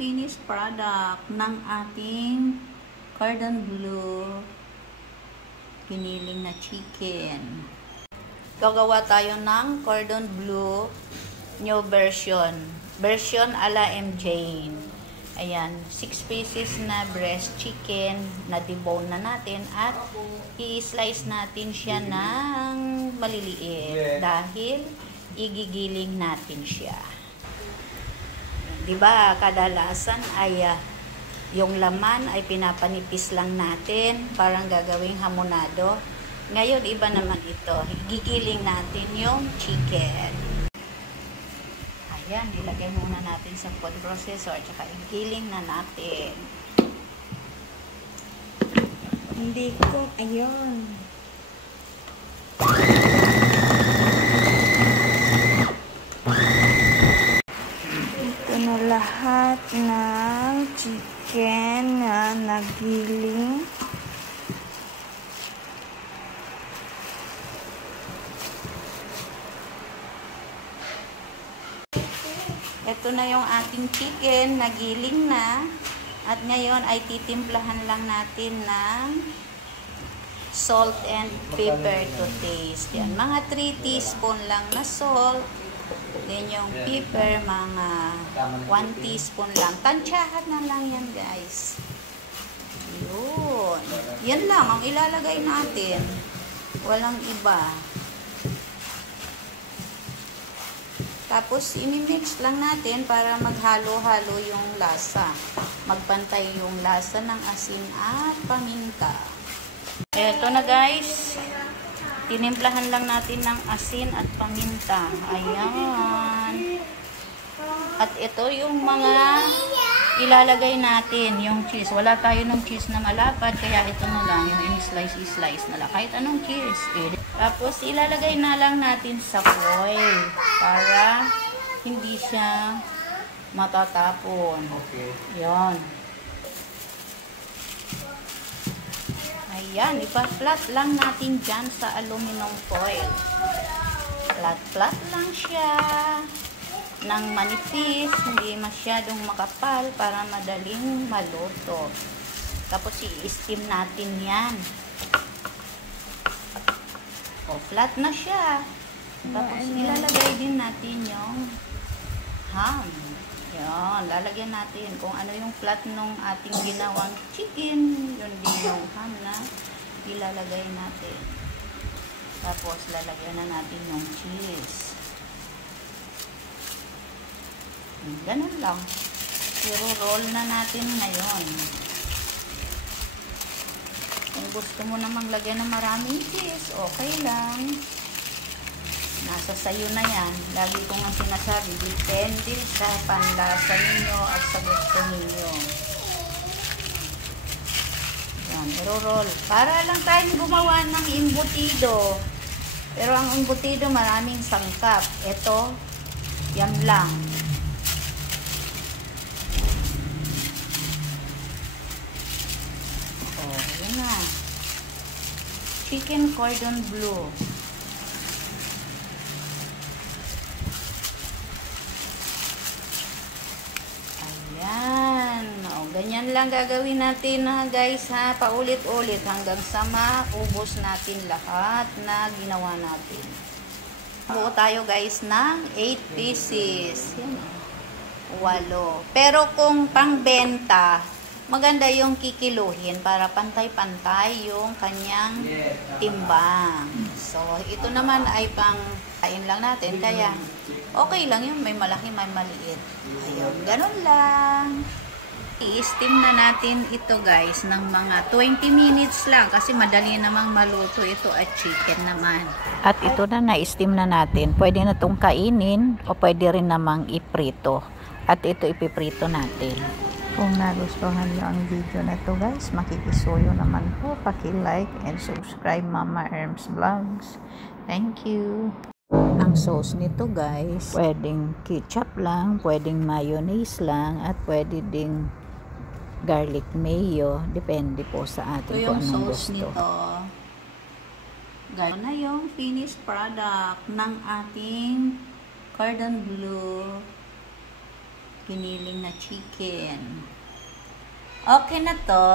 finished product ng ating cordon bleu giniling na chicken. Gagawa tayo ng cordon bleu new version. Version ala MJ. Ayan, 6 pieces na breast chicken na debone na natin at i-slice natin siya ng maliliit dahil igigiling natin siya. Diba, kadalasan ay yung laman ay pinapanipis lang natin, parang gagawing hamonado. Ngayon, iba naman ito. Gigiling natin yung chicken. Ayan, ilagay muna natin sa food processor, tsaka igiling na natin. Hindi ko, ayun. Ito na lahat ng chicken na nagiling. Ito na yung ating chicken, nagiling na. At ngayon ay titimplahan lang natin ng salt and pepper to taste. Yan, mga 3 teaspoon lang na salt. Then yung pepper, mga 1 teaspoon lang. Tansyahan na lang yan, guys. Yun. Yan lang ang ilalagay natin. Walang iba. Tapos, imimix lang natin para maghalo-halo yung lasa. Magpantay yung lasa ng asin at paminta. Eto na guys. Tinimplahan lang natin ng asin at paminta. Ayan. At ito yung mga ilalagay natin. Yung cheese. Wala tayo ng cheese na malapad. Kaya ito na lang. Yung in-slice na lang. Kahit anong cheese. Tapos, ilalagay na lang natin sa foil para hindi siya matatapon. Okay. Yan. Ayan, ipa-flat lang natin dyan sa aluminum foil. Flat-flat lang siya ng manipis, hindi masyadong makapal para madaling maluto. Tapos, i-steam natin yan. O, flat na siya. Tapos, ilalagay din natin yung ham. Yan, lalagyan natin kung ano yung flat nung ating ginawang chicken. Yun din yung ham na ilalagay natin. Tapos, lalagyan na natin yung cheese. Ganun lang. I-roll na natin ngayon. Kung gusto mo namang lagyan ng maraming cheese, okay lang. Nasa sayo na yan. Lagi ko nga sinasabi, depende sa panlasa ninyo at sa gusto ninyo. Yan, i-roll. Para lang tayong gumawa ng embutido. Pero ang embutido maraming sangkap. Ito, yan lang. Chicken cordon bleu. Ayan. O, ganyan lang gagawin natin ha, guys ha. Paulit-ulit hanggang sa maubos natin lahat na ginawa natin. Buo tayo guys ng 8 pieces. Yan. 8. Pero kung pangbenta, maganda yung kikiluhin para pantay-pantay yung kanyang timbang. So, ito naman ay pang kain lang natin. Kaya, okay lang yun. May malaki, may maliit. Ayun, ganun lang. I-steam na natin ito guys ng mga 20 minutes lang. Kasi madali namang maluto ito at chicken naman. At ito na na-steam na natin. Pwede na itong kainin o pwede rin namang iprito. At ito ipiprito natin. Kung nagustuhan nyo ang video na to guys, makikisuyo naman po. Paki-like and subscribe Mama Erms Vlogs. Thank you. Ang sauce nito guys, pwedeng ketchup lang, pwedeng mayonnaise lang, at pwede ding garlic mayo. Depende po sa atin kung anong gusto. Nito. Guys, na yung finished product ng ating cordon bleu giniling na chicken. Okay na to.